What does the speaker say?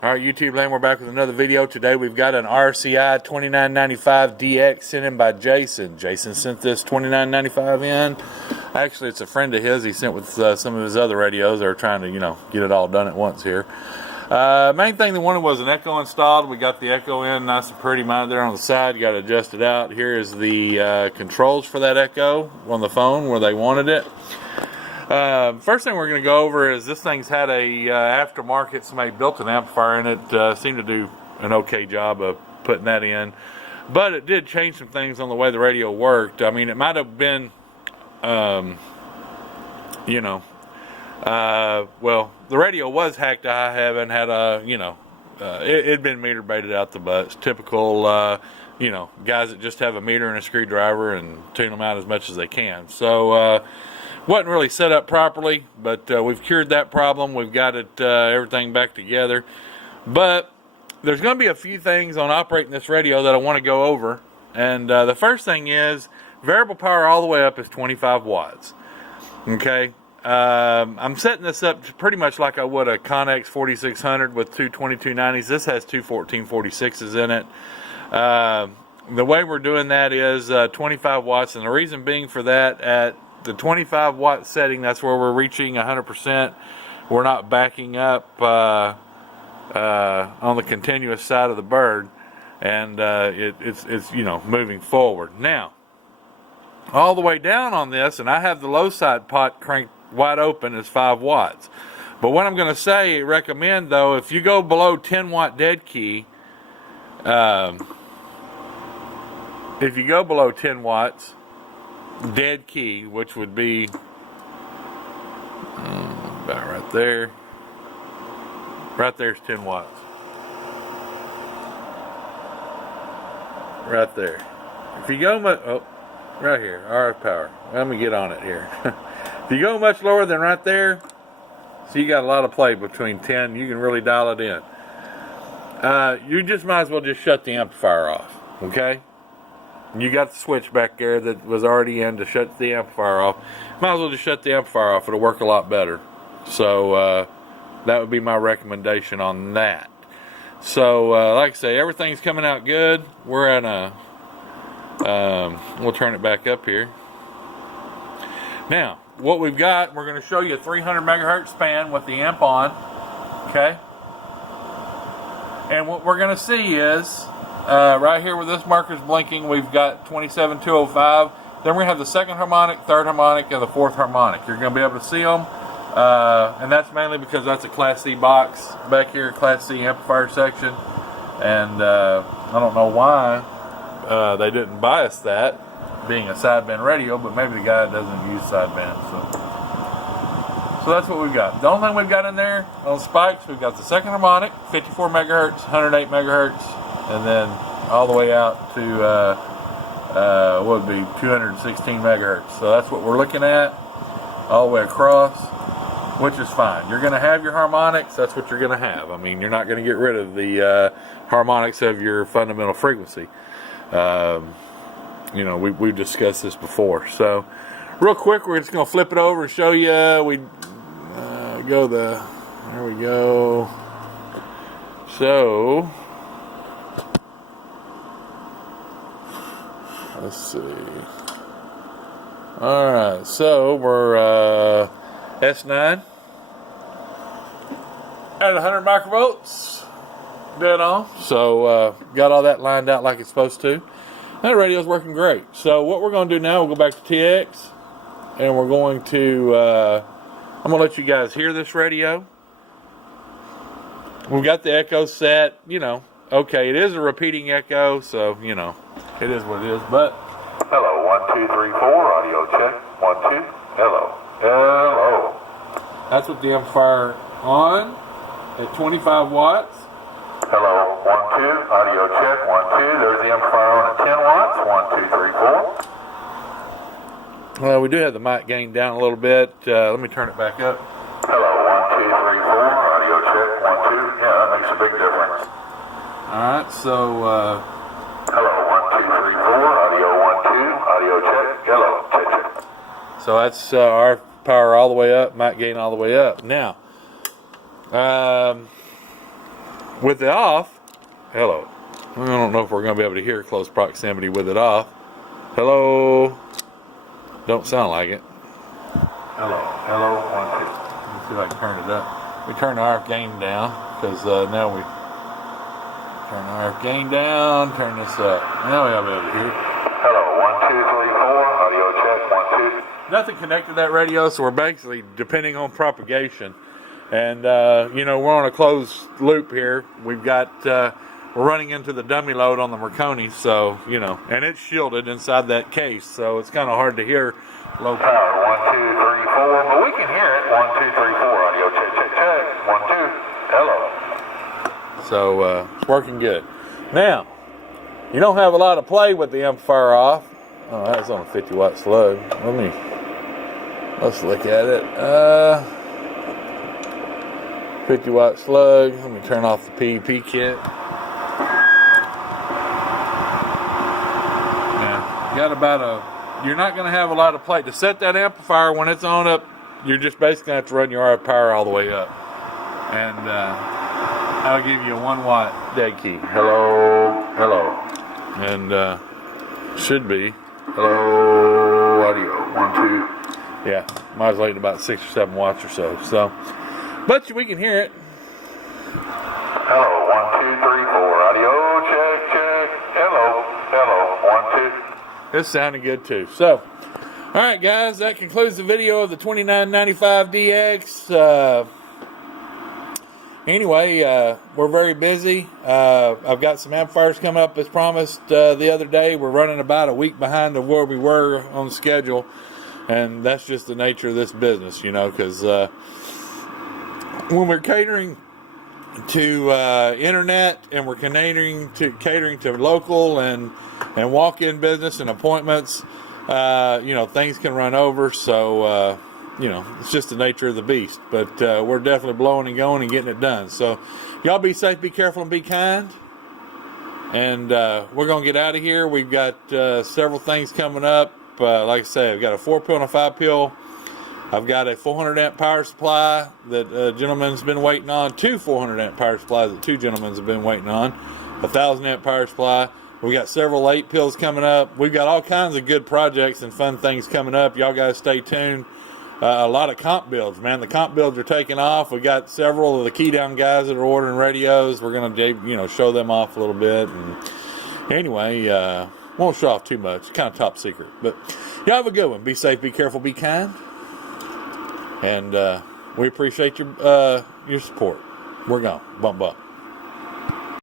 All right, YouTube land, we're back with another video. Today we've got an RCI 2995DX sent in by Jason. Jason sent this 2995 in. Actually, it's a friend of his. He sent with some of his other radios. They're trying to, get it all done at once here. Main thing they wanted was an Echo installed. We got the Echo in, nice and pretty, mounted there on the side. You got to adjust it out. Here is the controls for that Echo on the phone where they wanted it. First thing we're going to go over is this thing's had a aftermarket, somebody built an amplifier in it, seemed to do an okay job of putting that in, but it did change some things on the way the radio worked. I mean, it might have been, well, the radio was hacked to high heaven, had a, it'd been meter baited out the butts, typical, guys that just have a meter and a screwdriver and tune them out as much as they can. So, wasn't really set up properly, but we've cured that problem. We've got it everything back together. But there's going to be a few things on operating this radio that I want to go over. And the first thing is variable power all the way up is 25 watts. Okay. I'm setting this up pretty much like I would a Connex 4600 with two 2290s. This has two 1446s in it. The way we're doing that is 25 watts. And the reason being for that, at the 25 watt setting, that's where we're reaching 100%. We're not backing up on the continuous side of the bird, and it's moving forward. Now, all the way down on this, and I have the low side pot cranked wide open, is 5 watts. But what I'm going to say, recommend though, if you go below 10 watt dead key, if you go below 10 watts dead key, which would be about right there. Right there's 10 watts. Right there. If you go much, right here, RF power. Let me get on it here. If you go much lower than right there, so you got a lot of play between 10. You can really dial it in. You just might as well just shut the amplifier off. Okay. You got the switch back there that was already in to shut the amplifier off. Might as well just shut the amplifier off. It'll work a lot better. So that would be my recommendation on that. So like I say, everything's coming out good. We're at a we'll turn it back up here. Now what we've got, we're going to show you a 300 megahertz span with the amp on. Okay. And what we're going to see is right here where this marker's blinking, we've got 27205. Then we're going to have the second harmonic, third harmonic, and the fourth harmonic. You're going to be able to see them. And that's mainly because that's a Class C box back here, Class C amplifier section. And I don't know why they didn't bias that, being a sideband radio, but maybe the guy doesn't use sideband. So that's what we've got. The only thing we've got in there on spikes, we've got the second harmonic, 54 megahertz, 108 megahertz. And then all the way out to what would be 216 megahertz. So that's what we're looking at all the way across, which is fine. You're going to have your harmonics. That's what you're going to have. I mean, you're not going to get rid of the harmonics of your fundamental frequency. We've discussed this before. So real quick, we're just going to flip it over and show you. There we go. So let's see. Alright, so we're S9 at 100 microvolts, dead on. So got all that lined out like it's supposed to. That radio's working great. So what we're going to do now, we'll go back to TX, and we're going to I'm going to let you guys hear this radio. We've got the echo set, okay, it is a repeating echo, so it is what it is. But hello, 1 2 3 4, audio check. 1 2. Hello. That's with the amplifier on at 25 watts. Hello, 1 2, audio check. 1 2. There's the amplifier on at 10 watts. 1 2 3 4. Well, we do have the mic gain down a little bit. Let me turn it back up. Hello, 1 2 3 4, audio check. 1 2. Yeah, that makes a big difference. All right, so hello, 1 2 3 4, audio 1 2, audio check. Hello, check. So that's our power all the way up, mic gain all the way up. Now, with it off, hello. I don't know if we're going to be able to hear close proximity with it off. Hello. Don't sound like it. Hello. Hello. 1, 2. Let me see if I can turn it up. We turn the RF gain down because now we turn the RF gain down, turn this up. Now we'll be able to hear. Hello. 1, 2, 3, 4. Audio check. 1, 2. Nothing connected to that radio, so we're basically depending on propagation. And, you know, we're on a closed loop here. We've got, we're running into the dummy load on the Marconi, so, you know, and it's shielded inside that case, so it's kind of hard to hear low power. Power 1, 2, 3, 4. But we can hear it. 1, 2, 3, 4. Audio check, check, check. 1, 2. Hello. So, it's working good. Now, you don't have a lot of play with the amplifier off. Oh, that's on a 50 watt slug. Let's look at it. 50 watt slug. Let me turn off the PEP kit. Now, got about you're not going to have a lot of play. To set that amplifier when it's on up, you're just basically going to have to run your RF power all the way up. And I'll give you a 1 watt dead key. Hello. Hello. And should be. Hello. Audio. 1, 2. Yeah, modulating about 6 or 7 watts or so. So, but we can hear it. Hello, 1, 2, 3, 4. Audio check, check. Hello, hello, 1, 2. It's sounding good too. So, all right, guys, that concludes the video of the 2995 DX. Anyway, we're very busy. I've got some amplifiers coming up as promised the other day. We're running about a week behind of where we were on schedule. And that's just the nature of this business, you know, because when we're catering to internet and we're catering to local and walk-in business and appointments, you know, things can run over. So, you know, it's just the nature of the beast. But we're definitely blowing and going and getting it done. So y'all be safe, be careful, and be kind. And we're going to get out of here. We've got several things coming up. Like I say, I've got a 4-pill and a 5-pill. I've got a 400 amp power supply that a gentleman's been waiting on. 2 400 amp power supplies that 2 gentlemen have been waiting on. A 1,000 amp power supply. We got several 8 pills coming up. We've got all kinds of good projects and fun things coming up. Y'all guys stay tuned. A lot of comp builds, man. The comp builds are taking off. We got several of the key down guys that are ordering radios. We're gonna, you know, show them off a little bit. And anyway, won't show off too much. It's kind of top secret. But y'all have a good one. Be safe, be careful, be kind. And we appreciate your support. We're gone. Bump, bump.